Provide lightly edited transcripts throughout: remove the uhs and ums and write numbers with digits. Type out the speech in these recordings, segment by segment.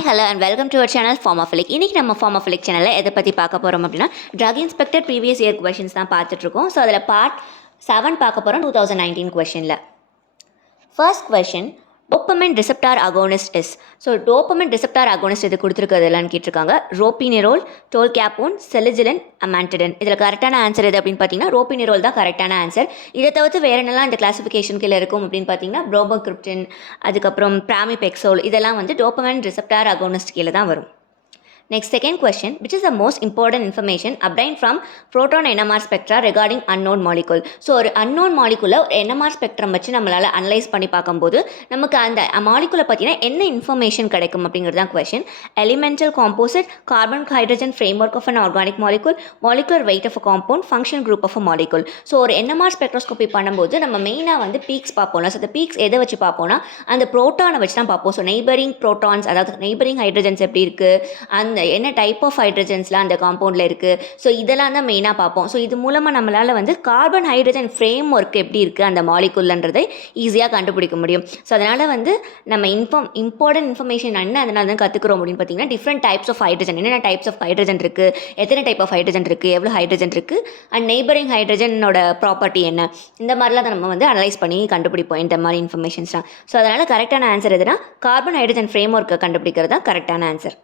Hi hello and welcome to our channel Pharmaphilic. இன்றைக்கி நம்ம Pharmaphilic சேனலில் எதை பற்றி பார்க்க போகிறோம் அப்படின்னா drug inspector previous year questions தான் பார்த்துட்ருக்கோம். ஸோ அதில் பார்ட் 7 பார்க்க போகிறோம் 2019 கொஷனில். First question, dopamine receptor agonist is. So dopamine receptor agonist இது கொடுத்துருக்கிறது எல்லான்னு கேட்டிருக்காங்க. ரோபினிரோல், டோல்கேப்போன், செலிஜிலின், அமான்டிடன். இதில் கரெக்டான ஆன்சர் எது அப்படின்னு பார்த்தீங்கன்னா ரோபினிரோல் தான் கரெக்டான ஆன்சர். இதை தவிர்த்து வேறு என்னெல்லாம் இந்த கிளாசிஃபிகேஷன் கீழே இருக்கும் அப்படின்னு பார்த்தீங்கன்னா ப்ரோமோகிரிப்டின், அதுக்கப்புறம் பிராமிபெக்சோல், இதெல்லாம் வந்து டோப்பமைன் ரிசெப்டார் அகோனிஸ்ட் கீழே தான் வரும். Next, second question, which is the most important information obtained from proton NMR spectra regarding unknown molecule? So ஒரு unknown molecule ஒரு NMR ஸ்பெக்ட்ரம் வச்சு நம்மளால் அனலைஸ் பண்ணி பார்க்கும்போது நமக்கு அந்த மாலிகுலை பார்த்தீங்கன்னா என்ன இன்ஃபர்மேஷன் கிடைக்கும் அப்படிங்கிறது தான் question. Elemental composite, carbon hydrogen framework of an organic molecule, molecular weight of a compound, function group of a molecule. So ஒரு NMR ஸ்பெக்ட்ரோஸ்கோபி பண்ணும்போது நம்ம மெயினாக வந்து பீக்ஸ் பார்ப்போம்ல. ஸோ அந்த பீக்ஸ் எதை வச்சு பார்ப்போம்னா அந்த ப்ரோட்டானை வச்சு தான் பார்ப்போம். ஸோ நெய்பரிங் ப்ரோட்டான்ஸ், அதாவது நெய்பரிங் ஹைட்ரஜன்ஸ் எப்படி இருக்குது, அந்த என்ன டைப் ஆஃப் ஹைட்ரஜன்ஸ்லாம் அந்த காம்பவுண்டில் இருக்குது, ஸோ இதெல்லாம் தான் மெயினாக பார்ப்போம். ஸோ இது மூலமாக நம்மளால் வந்து கார்பன் ஹைட்ரஜன் ஃப்ரேம் ஒர்க் எப்படி இருக்குது அந்த மாலிகுல்ன்றதை ஈஸியாக கண்டுபிடிக்க முடியும். ஸோ அதனால் வந்து நம்ம இம்பார்ட்டன்ட் இன்ஃபர்மேஷன் என்ன அதனால தான் கற்றுக்குறோம் அப்படின்னு பார்த்தீங்கன்னா டிஃப்ரெண்ட் டைப்ஸ் ஆஃப் ஹைட்ரஜன், என்னென்ன டைப்ஸ் ஆஃப் ஹைட்ரஜன் இருக்குது, எத்தனை டைப் ஆஃப் ஹைட்ரஜன் இருக்குது, எவ்வளோ ஹைட்ரஜன் இருக்குது, அண்ட் நெய்பரிங் ஹைட்ரஜனோட ப்ராப்பர்ட்டி என்ன, இந்த மாதிரிலாம் தான் நம்ம வந்து அனலைஸ் பண்ணி கண்டுபிடிப்போம் இந்த மாதிரி இன்ஃபர்மேஷன்ஸ்லாம். ஸோ அதனால் கரெக்டான ஆன்சர் எதுனா கார்பன் ஹைட்ரஜன் ஃப்ரேம் ஒர்க்கை கண்டுபிடிக்கிறது தான் கரெக்டான answer.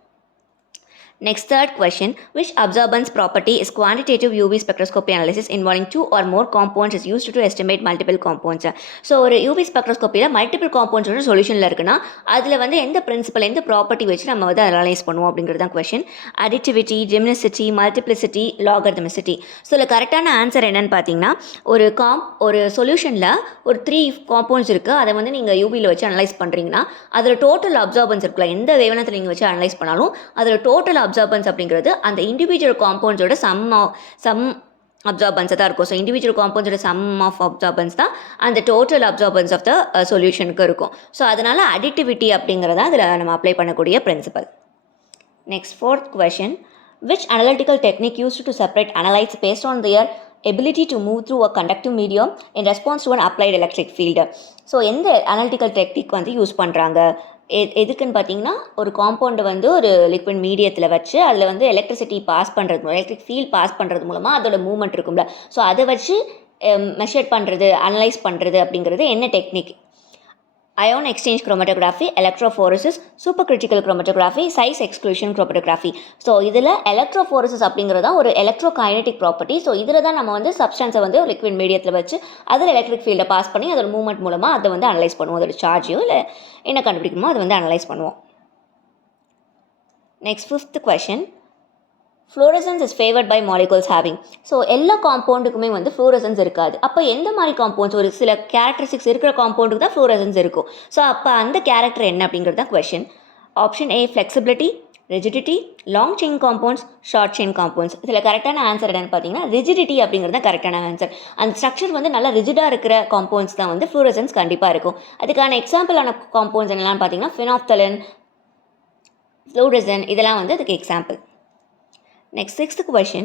Next, third question, which absorbance property is quantitative UV spectroscopy analysis involving two or more compounds is used to estimate multiple compounds? So ஒரு UV ஸ்பெக்ட்ரோஸ்கோப்பியில் மல்டிபிள் காம்பவுண்ட்ஸ் வந்து சொல்யூஷனில் இருக்குன்னா அதில் வந்து எந்த பிரின்சிபல், எந்த ப்ராப்பர்ட்டி வச்சு நம்ம வந்து அனலைஸ் பண்ணுவோம் அப்படிங்கிறது தான் question. Additivity, gymnicity, multiplicity, logarithmicity. So இதில் கரெக்டான ஆன்சர் என்னென்னு பார்த்தீங்கன்னா ஒரு சொல்யூஷனில் ஒரு 3 காம்பவுண்ட்ஸ் இருக்குது, அதை வந்து நீங்கள் யூவியில் வச்சு அனலைஸ் பண்ணுறீங்கன்னா அதில் டோட்டல் அப்சார்பன்ஸ் இருக்குல்ல, எந்த வேவனத்தில் நீங்கள் வச்சு அனலைஸ் பண்ணாலும் அதில் டோட்டல் அப்சார்பன்ஸ் அப்படிங்கிறது அந்த இண்டிவிஜுவல் காம்பவுண்ட்ஸோட சம் அப்சார்பன்ஸை தான் இருக்கும். ஸோ இண்டிவிஜுவல் காம்பவுண்ட்ஸோட சம் ஆஃப் அப்சார்பன்ஸ் தான் அந்த டோட்டல் அப்சார்பன்ஸ் ஆஃப் த சொல்யூஷனுக்கு இருக்கும். ஸோ அதனால் அடிட்டிவிட்டி அப்படிங்கிறத அதில் நம்ம அப்ளை பண்ணக்கூடிய principle. Next, fourth question, which analytical technique used to separate analytes based on their ability to move through a conductive medium in response to an applied electric field? So எந்த analytical technique வந்து use பண்ணுறாங்க எதுக்குன்னு பார்த்தீங்கன்னா ஒரு காம்பவுண்டை வந்து ஒரு liquid மீடியத்தில் வச்சு அதில் வந்து எலக்ட்ரிசிட்டி பாஸ் பண்ணுறது, எலக்ட்ரிக் ஃபீல்ட் பாஸ் பண்ணுறது மூலமாக அதோட மூவ்மெண்ட் இருக்கும்ல, ஸோ அதை வச்சு மெஷர் பண்ணுறது, அனலைஸ் பண்ணுறது அப்படிங்கிறது என்ன technique? Ion exchange chromatography, electrophoresis, super critical chromatography, size exclusion chromatography. So இதில் எலக்ட்ரோஃபோரசிஸ் அப்படிங்கிறது தான் ஒரு எலக்ட்ரோகைனடிக் ப்ராப்பர்ட்டி. ஸோ இதில் தான் நம்ம வந்து சப்ஸ்டன்ஸை வந்து லிக்விட் மீடியத்தில் வச்சு அதில் எலக்ட்ரிக் ஃபீல்டை பாஸ் பண்ணி அதோட மூவ்மெண்ட் மூலமாக அதை வந்து அனலைஸ் பண்ணுவோம். அதோட சார்ஜையோ இல்லை என்ன கண்டுபிடிக்கணுமோ அதை வந்து அனலைஸ் பண்ணுவோம். Next, fifth question, fluorescence is favoured by molecules having. So எல்லா காம்பவுண்டுக்குமே வந்து ஃப்ளோரசன்ஸ் இருக்காது. அப்போ எந்த மாதிரி காம்பவுண்ட்ஸ், ஒரு சில கேரக்டரிஸ்டிக்ஸ் இருக்கிற காம்பவுண்டுக்கு தான் ஃப்ளோரசன்ஸ் இருக்கும். ஸோ அப்போ அந்த கேரக்டர் என்ன அப்படிங்கிறது தான் question. Option A flexibility, rigidity, long chain compounds, short chain compounds. இதில் கரெக்டான ஆன்சர் என்னென்னு பார்த்தீங்கன்னா ரிஜிடிட்டி அப்படிங்கிறது தான் கரெக்டான ஆன்சர். அந்த ஸ்ட்ரக்சர் வந்து நல்லா ரிஜிடாக இருக்கிற காம்பவுண்ட்ஸ் தான் வந்து ஃப்ளோரசன்ஸ் கண்டிப்பாக இருக்கும். அதுக்கான எக்ஸாம்பிளான காம்பவுண்ட்ஸ் என்னென்னு பார்த்தீங்கன்னா ஃபினாப்தலின், ஃப்ளோரசன், இதெல்லாம் வந்து அதுக்கு example. Next, sixth question,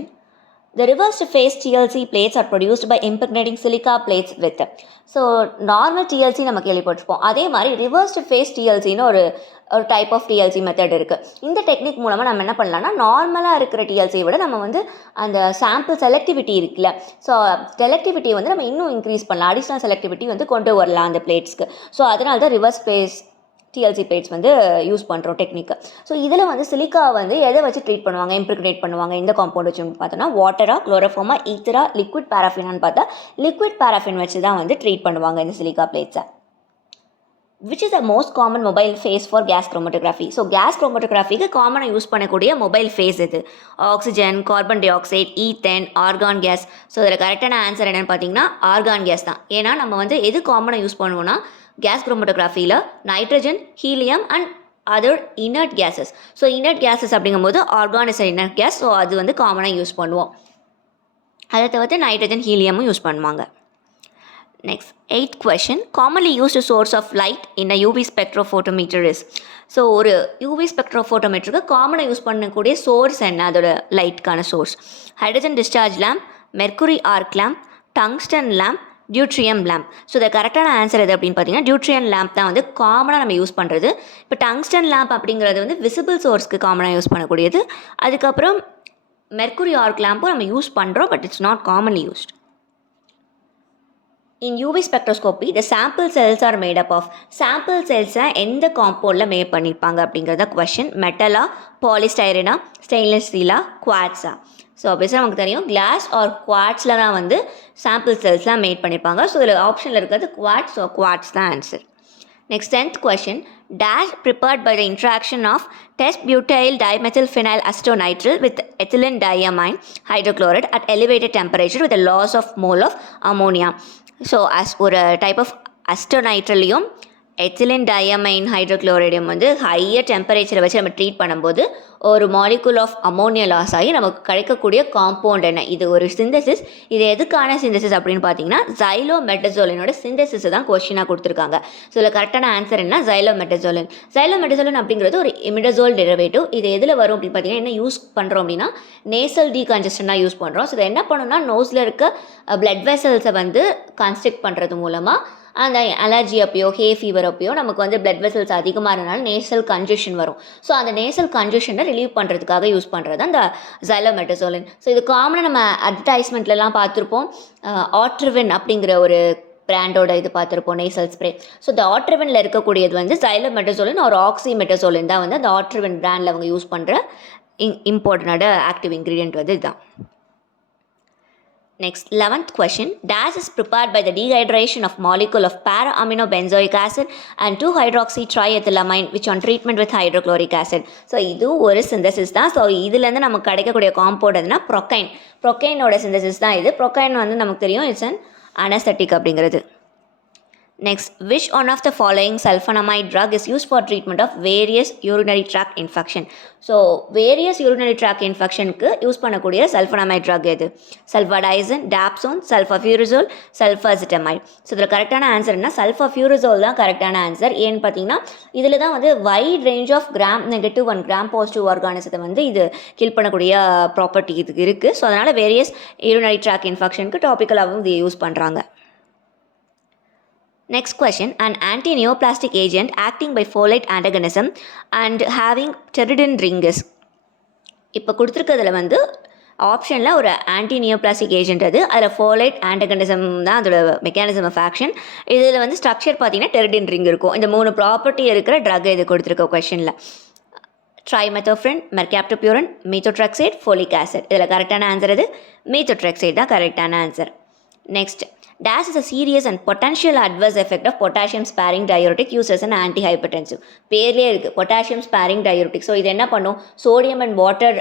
the reversed phase TLC plates are produced by impregnating silica plates with. So normal TLC நம்ம கேள்விப்பட்டிருப்போம், அதே மாதிரி ரிவர்ஸ்ட் ஃபேஸ் TLCன்னு ஒரு டைப் ஆஃப் TLC மெத்தட் இருக்குது. இந்த டெக்னிக் மூலமாக நம்ம என்ன பண்ணலாம்னா நார்மலாக இருக்கிற TLCயை விட நம்ம வந்து அந்த சாம்பிள் செலக்டிவிட்டி இருக்குல்ல, ஸோ செலக்டிவிட்டியை வந்து நம்ம இன்னும் இன்க்ரீஸ் பண்ணலாம், அடிஷ்னல் செலக்டிவிட்டி வந்து கொண்டு வரலாம் அந்த பிளேட்ஸ்க்கு. ஸோ அதனால தான் ரிவர்ஸ் ஃபேஸ் TLC பிளேட்ஸ் வந்து யூஸ் பண்ணுறோம் டெக்னிக்கு. ஸோ இதில் வந்து சிலிக்கா வந்து எதை வச்சு ட்ரீட் பண்ணுவாங்க, இம்ப்ரிக்னேட் பண்ணுவாங்க, இந்த காம்பவுண்ட் வச்சு பார்த்தோன்னா வாட்டரா, குளோரோஃபார்மா, ஈத்தரா, லிக்விட் பேராஃபினான்னு பார்த்தா லிக்விட் பேராஃபின் வச்சு தான் வந்து ட்ரீட் பண்ணுவாங்க இந்த சிலிக்கா பிளேட்ஸை. Which is the most common mobile phase for gas chromatography? So gas குரோமட்டோகிராஃபிக்கு காமனாக யூஸ் பண்ணக்கூடிய மொபைல் ஃபேஸ் இது oxygen, carbon dioxide, ethane, argon gas. So இதில் கரெக்டான ஆன்சர் என்னென்னு பார்த்தீங்கன்னா ஆர்கான் கேஸ் தான். ஏன்னா நம்ம வந்து எது காமனாக யூஸ் பண்ணுவோம்னா கேஸ் குரோமட்டோகிராஃபியில் nitrogen, helium and other inert gases. So inert gases அப்படிங்கும்போது argon is inert gas. So அது வந்து காமனாக யூஸ் பண்ணுவோம். அதை தவிர்த்து நைட்ரஜன், ஹீலியமும் யூஸ் பண்ணுவாங்க. Next, eighth question, commonly used source of light in a UV spectrophotometer is. So ஒரு யூவி ஸ்பெக்ட்ரோஃபோட்டோமீட்டருக்கு காமனாக யூஸ் பண்ணக்கூடிய சோர்ஸ் என்ன, அதோட லைட்டுக்கான source? Hydrogen discharge lamp, mercury arc lamp, tungsten lamp, deuterium lamp. So இதை கரெக்டான ஆன்சர் எது அப்படின்னு பார்த்தீங்கன்னா டியூட்ரியம் லேம்ப் தான் வந்து காமனாக நம்ம யூஸ் பண்ணுறது. இப்போ டங்ஸ்டன் லேம்ப் அப்படிங்கிறது வந்து விசிபிள் சோர்ஸ்க்கு காமனாக யூஸ் பண்ணக்கூடியது. அதுக்கப்புறம் மெர்க்குரி ஆர்க் லேம்பும் நம்ம யூஸ் பண்ணுறோம், but it's not commonly used. In UV spectroscopy, the sample cells are made up of. Sample cells எந்த காம்பவுண்டில் மேட் பண்ணியிருப்பாங்க அப்படிங்கிறத கொஷின். மெட்டலா, பாலிஸ்டைரனா, ஸ்டெயின்லெஸ் ஸ்டீலா, குவாட்ஸா. ஸோ ஆப்வியஸாக நமக்கு தெரியும் கிளாஸ் ஆர் குவாட்ஸில் தான் வந்து சாம்பிள் செல்ஸ்லாம் மேட் பண்ணியிருப்பாங்க. ஸோ இதில் ஆப்ஷனில் இருக்கிறது குவாட்ஸ். ஸோ குவாட்ஸ் தான் answer. Next 10th question. Dash prepared by the interaction of test butyl dimethyl phenyl acetonitrile with ethylene diamine hydrochloride at elevated temperature with a loss of mole of ammonia. So ஒரு type of அஸ்டோநைட்ரலையும் ethylene diamine ஹைட்ரோக்ளோரைடையும் வந்து higher டெம்பரேச்சரை வச்சு நம்ம treat பண்ணும்போது ஒரு molecule of ammonia loss ஆகி நமக்கு கிடைக்கக்கூடிய காம்பவுண்ட் என்ன? இது ஒரு சிந்தசிஸ். இது எதுக்கான சிந்தசிஸ் அப்படின்னு பார்த்தீங்கன்னா ஜைலோமெட்டசோலினோட சிந்தசிஸ் தான் கொஸ்டினாக கொடுத்துருக்காங்க. ஸோ இதில் கரெக்டான ஆன்சர் என்ன? ஜைலோமெட்டசோலின். ஜைலோமெட்டசோலின் அப்படிங்கிறது ஒரு இமிடசோல் டெரிவேட்டிவ். இது எதில் வரும் அப்படின்னு பார்த்தீங்கன்னா என்ன யூஸ் பண்ணுறோம் அப்படின்னா நேசல் டீகன்ஜஸ்டனாக யூஸ் பண்ணுறோம். ஸோ இதை என்ன பண்ணணும்னா நோஸில் இருக்க பிளட் வெசல்ஸை வந்து கன்ஸ்ட்ரக்ட் பண்ணுறது மூலமாக அந்த அலர்ஜி அப்பயோ ஹே ஃபீவர் அப்பயோ நமக்கு வந்து பிளட் வெசல்ஸ் அதிகமாக இருந்தாலும் நேசல் கன்ஜஷன் வரும். ஸோ அந்த நேசல் கன்ஜஷனை ரிலீவ் பண்ணுறதுக்காக யூஸ் பண்ணுறது அந்த ஜைலோமெட்டசோலின். ஸோ இது காமனாக நம்ம அட்வர்டைஸ்மெண்ட்லலாம் பார்த்துருப்போம். ஆட்ரிவின் அப்படிங்கிற ஒரு பிராண்டோட இது பார்த்துருப்போம் நேசல் ஸ்ப்ரே. ஸோ இந்த ஆட்ரிவினில் இருக்கக்கூடியது வந்து ஜைலோமெட்டசோலின் ஒரு ஆக்சிமெட்டசோலின் தான் வந்து அந்த ஆட்ரிவின் பிராண்டில் அவங்க யூஸ் பண்ணுற இம்பார்ட்டன்டான ஆக்டிவ் இன்க்ரீடியன்ட் வந்து இதுதான். Next, 11th question. Dash is prepared by the dehydration of molecule of para-aminobenzoic acid and 2-hydroxy-triethylamine which on treatment with hydrochloric acid. So இது ஒரு சிந்தசிஸ் தான். ஸோ இதுலேருந்து நமக்கு கிடைக்கக்கூடிய காம்பவுண்ட் எதுனா ப்ரொக்கைன். ப்ரொக்கைனோட சிந்தசிஸ் தான் இது. ப்ரொக்கைன் வந்து நமக்கு தெரியும் இட்ஸ் அன் அனஸ்தட்டிக் அப்படிங்கிறது. Next, which one of the following sulfonamide drug is used for treatment of various urinary tract infection? So various urinary tract இன்ஃபெக்ஷனுக்கு யூஸ் பண்ணக்கூடிய சல்ஃபனமைட் ட்ரக் எது? சல்ஃபடைசன், டாப்சோன், சல்ஃபஃபியூரசோல், சல்ஃபசிட்டமைட். ஸோ இதில் கரெக்டான ஆன்சர் என்ன? சல்ஃபஃபியூரசோல் தான் கரெக்டான ஆன்சர். ஏன்னு பார்த்தீங்கன்னா இதில் தான் வந்து wide range of gram negative and gram positive ஆர்கானிசத்தை வந்து இது கில் பண்ணக்கூடிய ப்ராப்பர்ட்டி இதுக்கு இருக்குது. ஸோ அதனால் வேரியஸ் யூரினரி ட்ராக் இன்ஃபெக்ஷனுக்கு டாப்பிக்கலாகவும் இது யூஸ் பண்ணுறாங்க. Next question. An anti-neoplastic agent acting by folate antagonism and having pteridine ring is. இப்போ கொடுத்துருக்கிறதுல வந்து ஆப்ஷனில் ஒரு ஆன்டி நியோபிளாஸ்டிக் ஏஜென்ட் அது. அதில் ஃபோலேட் ஆன்டகனிசம் தான் அதோட மெக்கானிசம் ஆஃப் ஆக்ஷன். இதில் வந்து ஸ்ட்ரக்சர் பார்த்தீங்கன்னா டெரிடின் ரிங் இருக்கும். இந்த 3 ப்ராப்பர்ட்டி இருக்கிற ட்ரக் இது கொடுத்துருக்க கொஷனில். ட்ரைமெத்தோஃப்ரின், மெர்காப்டோபியூரன், மீத்தோட்ரெக்சைட், ஃபோலிக் ஆசிட். இதில் கரெக்டான ஆன்சர் இது மீத்தோட்ரெக்சைட் தான் கரெக்டான answer. Next, dash is a serious and potential adverse effect of potassium sparing diuretic used as an antihypertensive. பேர்லேயே இருக்குது பொட்டாசியம் ஸ்பேரிங் டயூரிட்டிக். ஸோ இது என்ன பண்ணும்? சோடியம் அண்ட் வாட்டர்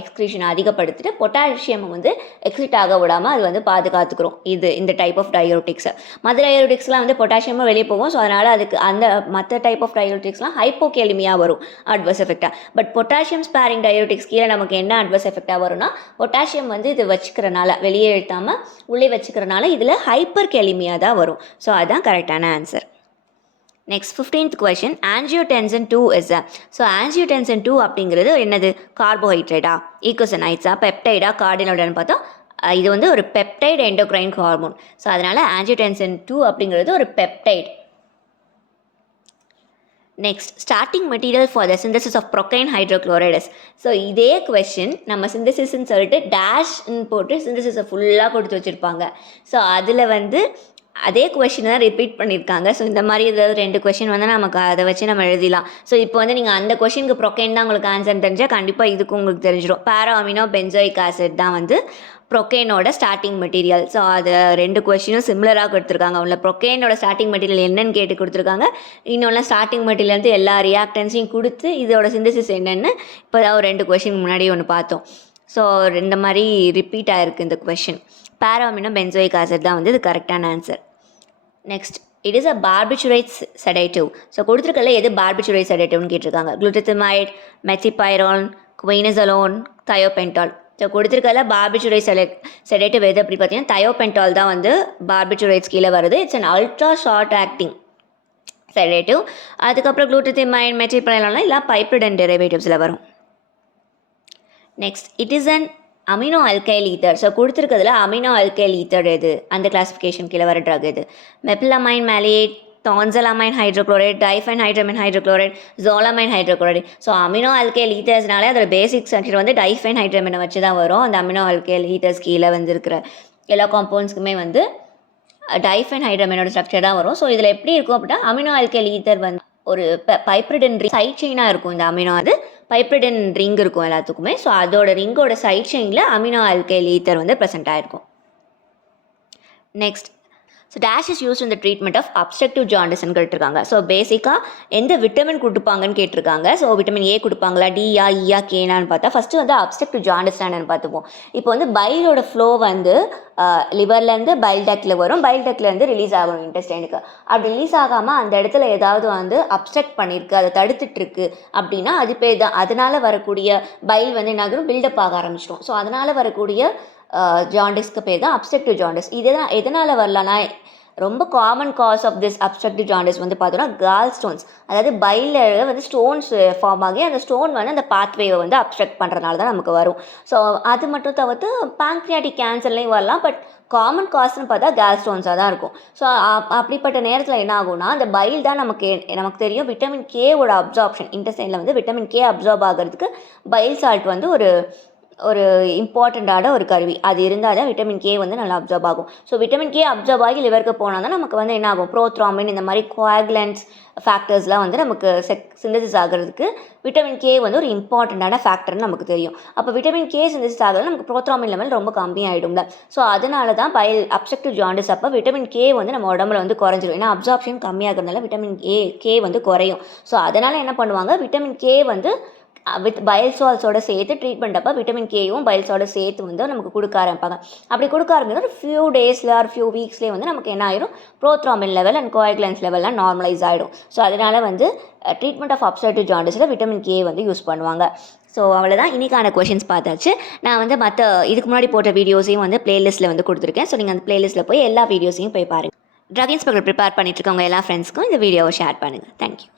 எக்ஸ்க்ரீஷனை அதிகப்படுத்திட்டு பொட்டாசியம் வந்து எக்ஸிட் ஆக விடாமல் அது வந்து பாதுகாத்துக்கிறோம். இந்த டைப் ஆஃப் டயூரிட்டிக்ஸ். மற்ற டயூரிட்டிக்ஸ்லாம் வந்து பொட்டாசியமும் வெளியே போகும். ஸோ அதனால் அதுக்கு அந்த மற்ற டைப் ஆஃப் டயூரிட்டிக்ஸ்லாம் ஹைப்போகேலிமியாக வரும் அட்வர்ஸ் எஃபெக்டாக. பட் பொட்டாசியம் ஸ்பேரிங் டயூரிட்டிக்ஸ் கீழே நமக்கு என்ன அட்வர்ஸ் எஃபெக்டாக வரும்னா பொட்டாசியம் வந்து இது வச்சுக்கிறனால வெளியே எழுத்தாமல் உள்ளே வச்சுக்கிறனால இதில் ஹைப்பர்கேலிமியா தான் வரும். ஸோ அதுதான் கரெக்டான answer. Next 15th question. Angiotensin 2 is a. So angiotensin 2 அப்படிங்கிறது என்னது? கார்போஹைட்ரேட்டா, ஈகோசனைட்ஸா, பெப்டைடா, கார்டினோடான்னு பார்த்தோம். இது வந்து ஒரு பெப்டைட் எண்டோக்ரைன் ஹார்மோன். ஸோ அதனால் angiotensin 2 அப்படிங்கிறது ஒரு peptide. Next, starting material for the synthesis of procaine hydrochlorides. So இதே கொஸ்டின் நம்ம சிந்தசிஸ்ன்னு சொல்லிட்டு டேஷ்ன்னு போட்டு சிந்தசிஸை ஃபுல்லாக கொடுத்து வச்சுருப்பாங்க. ஸோ அதில் வந்து அதே கொஷின் தான் ரிப்பீட் பண்ணியிருக்காங்க. ஸோ இந்த மாதிரி ஏதாவது 2 கொஷின் வந்து நமக்கு அதை வச்சு நம்ம எழுதிடலாம். ஸோ இப்போ வந்து நீங்கள் அந்த கொஷினுக்கு ப்ரொக்கைன் தான் உங்களுக்கு ஆன்சர் தெரிஞ்சால் கண்டிப்பாக இதுக்கு உங்களுக்கு தெரிஞ்சிடும். பாரா பென்சோயிக் ஆசிட் தான் வந்து ப்ரொக்கைனோட ஸ்டார்டிங் மெட்டீரியல். ஸோ அது 2 கொஷினும் சிமிலராக கொடுத்துருக்காங்க. உள்ள ப்ரொக்கைனோட ஸ்டார்டிங் மெட்டீரியல் என்னன்னு கேட்டு கொடுத்துருக்காங்க. இன்னொன்று ஸ்டார்டிங் மெட்டீரியல் வந்து எல்லா ரியாக்டன்ஸையும் கொடுத்து இதோட சிந்தசிஸ் என்னென்னு இப்போ தான் ஒரு 2 கொஷின் முன்னாடி ஒன்று பார்த்தோம். ஸோ இந்த மாதிரி ரிப்பீட் ஆகிருக்கு இந்த கொஷின். பாரா பென்சோயிக் ஆசிட் தான் வந்து இது கரெக்டான answer. Next, it is a barbiturate sedative. So கொடுத்துருக்கல எது பார்பிச்சுரேட் செடேட்டிவ்னு கேட்டிருக்காங்க. குளுட்டமைட், மெத்திபைரோன், குவைனசலோன், தயோபென்டால். ஸோ கொடுத்துருக்கல பார்பிச்சுரேட் செடேட்டிவ் எது அப்படி பார்த்தீங்கன்னா தயோபென்டால் தான் வந்து பார்பிச்சுரேட்ஸ் கீழே வருது. It's an ultra short acting sedative. அதுக்கப்புறம் குளுட்டமைட், மெத்திபைரோன்லாம் இல்லை பைப்ரிடன் டெரிவேட்டிவ்ஸில் வரும். Next, it is an amino alkyl ether. So கொடுத்துருக்கிறதுல அமினோ அல்கைல் ஈத்தர் எது, அந்த கிளாஸிஃபிகேஷன் கீழே வர ட்ரக் எது? Mepyramine maleate, tonzylamine hydrochloride, diphenhydramine hydrochloride, zolamine hydrochloride. So amino alkyl ஈத்தர்ஸ்னாலே அதோட பேசிக் ஸ்ட்ரக்சர் வந்து டைஃபைன் ஹைட்ரமினை வச்சு தான் வரும். அந்த அமினோ அல்கைல் ஈத்தர்ஸ் கீழே வந்து இருக்கிற எல்லா காம்பவுண்ட்ஸ்க்குமே வந்து டைஃபைன் ஹைட்ரமினோட ஸ்ட்ரக்சர் தான் வரும். ஸோ இதில் எப்படி இருக்கும் அப்படின்னா, அமினோ அல்கைல் ஈத்தர் வந்து ஒரு பைப்ரிடன் சைட் செயினாக இருக்கும். இந்த அமினோ அது பைப்ரிடன் ரிங் இருக்கும் எல்லாத்துக்குமே. ஸோ அதோட ரிங்கோட சைட் செயினில் அமினோ அல்கைல் ஈத்தர் வந்து ப்ரெசென்ட் ஆகிருக்கும். Next, so dash is used in the treatment of obstructive ஜாண்டிஸ்ன்னு கேட்டிருக்காங்க. ஸோ பேசிக்காக எந்த விட்டமின் கொடுப்பாங்கன்னு கேட்டிருக்காங்க. ஸோ விட்டமின் ஏ கொடுப்பாங்களா, டியா, இயா, கேனான்னு பார்த்தா ஃபஸ்ட்டு வந்து அப்ஸ்ட்ரக்டிவ் ஜாண்டிஸ் என்னன்னு பார்த்துப்போம். இப்போ வந்து பைலோட ஃப்ளோ வந்து லிவர்லேருந்து பைல் டக்டில் வரும், பைல் டக்ட்லேருந்து ரிலீஸ் ஆகணும் இன்டெஸ்டைனுக்கு. அப்படி ரிலீஸ் ஆகாமல் அந்த இடத்துல ஏதாவது வந்து அப்ஸ்ட்ரக்ட் பண்ணியிருக்கு, அதை தடுத்துட்ருக்கு அப்படின்னா அது பேர் தான். அதனால் வரக்கூடிய பைல் வந்து என்ன ஆகும், பில்டப் ஆக ஆரம்பிச்சிடும். ஸோ அதனால் வரக்கூடிய ஜாண்டிஸ்க்கு பேர் தான் அப்ஸ்ட்ரக்டிவ் ஜாண்டிஸ். இதெல்லாம் எதனால் வரலான்னா, ரொம்ப common cause of this obstructive jaundice வந்து பார்த்தோன்னா கால் ஸ்டோன்ஸ், அதாவது பைலில் வந்து ஸ்டோன்ஸ் ஃபார்ம் ஆகி அந்த ஸ்டோன் வந்து அந்த பாத்வேவை வந்து அப்ஸ்ட்ரக்ட் பண்ணுறதுனால தான் நமக்கு வரும். ஸோ அது மட்டும் தவிர்த்து பேங்க்ரியாட்டிக் கேன்சர்லேயும் வரலாம். பட் காமன் காஸ்ட்னு பார்த்தா கேல் ஸ்டோன்ஸாக தான் இருக்கும். ஸோ அப்படிப்பட்ட நேரத்தில் என்ன ஆகும்னா, அந்த பைல் தான் நமக்கு தெரியும் விட்டமின் கேவோட அப்சார்ப்ஷன், இன்டெஸ்டைனில் வந்து விட்டமின் கே அப்சார்ப் ஆகிறதுக்கு பைல் சால்ட் வந்து ஒரு இம்பார்ட்டண்ட்டான ஒரு கருவி. அது இருந்தால் தான் விட்டமின் கே வந்து நல்லா அப்சார்ப் ஆகும். ஸோ விட்டமின் கே அப்சார்ப் ஆகி லிவருக்கு போனால் தான் நமக்கு வந்து என்ன ஆகும், ப்ரோத்ராமின் இந்த மாதிரி கோஆகுலன்ஸ் ஃபேக்டர்ஸ்லாம் வந்து நமக்கு சிந்தசிஸ் ஆகிறதுக்கு விட்டமின் கே வந்து ஒரு இம்பார்ட்டண்ட்டான ஃபேக்டர்னு நமக்கு தெரியும். அப்போ விட்டமின் கே சிந்தசிஸ் ஆகிறது நமக்கு ப்ரோத்ராமின் லெவல் ரொம்ப கம்மியாகிடும்ல. ஸோ அதனால தான் அப்ஸ்ட்ரக்டிவ் ஜாண்டிஸ் அப்போ விட்டமின் கே வந்து நம்ம உடம்புல வந்து குறைஞ்சிடும். ஏன்னா அப்சார்ப்ஷன் கம்மியாகிறதுனால விட்டமின் கே வந்து குறையும். ஸோ அதனால் என்ன பண்ணுவாங்க, விட்டமின் கே வந்து வித் பைல்சால்ஸோட சேர்த்து ட்ரீட்மெண்ட் அப்போ விட்டமின் கேயும் பைல்ஸோட சேர்த்து வந்து நமக்கு கொடுக்க ஆரம்பிப்பாங்க. அப்படி கொடுக்க ஆரம்பிச்சு ஒரு ஃபியூ டேஸில் ஒரு ஃபியூ வீக்ஸ்லேயே வந்து நமக்கு என்ன ஆயிடும், ப்ரோத்ராமின் லெவல் அண்ட் கோஆகுலன்ஸ் லெவல்லாம் நார்மலைஸ் ஆகிடும். ஸோ அதனால் வந்து ட்ரீட்மெண்ட் ஆஃப் அப்ஸ்ட்ரக்டிவ் ஜாண்டிஸில் விட்டமின் கே வந்து யூஸ் பண்ணுவாங்க. ஸோ அவ்வளோதான், இன்றைக்கான கொஷின்ஸ் பார்த்தாச்சு. நான் வந்து இதுக்கு முன்னாடி போட்ட வீடியோஸையும் வந்து பிளேலிஸ்ட்டில் வந்து கொடுத்துருக்கேன். ஸோ நீங்கள் அந்த பிளேலிஸ்ட்டில் போய் எல்லா வீடியோஸையும் போய் பாருங்கள். ட்ரக் இன்ஸ்பெக்டர் ப்ரிப்பேர் பண்ணிட்டு இருக்கவங்க எல்லா ஃப்ரெண்ட்ஸ்க்கும் இந்த வீடியோவை ஷேர் பண்ணுங்கள். தேங்க்யூ.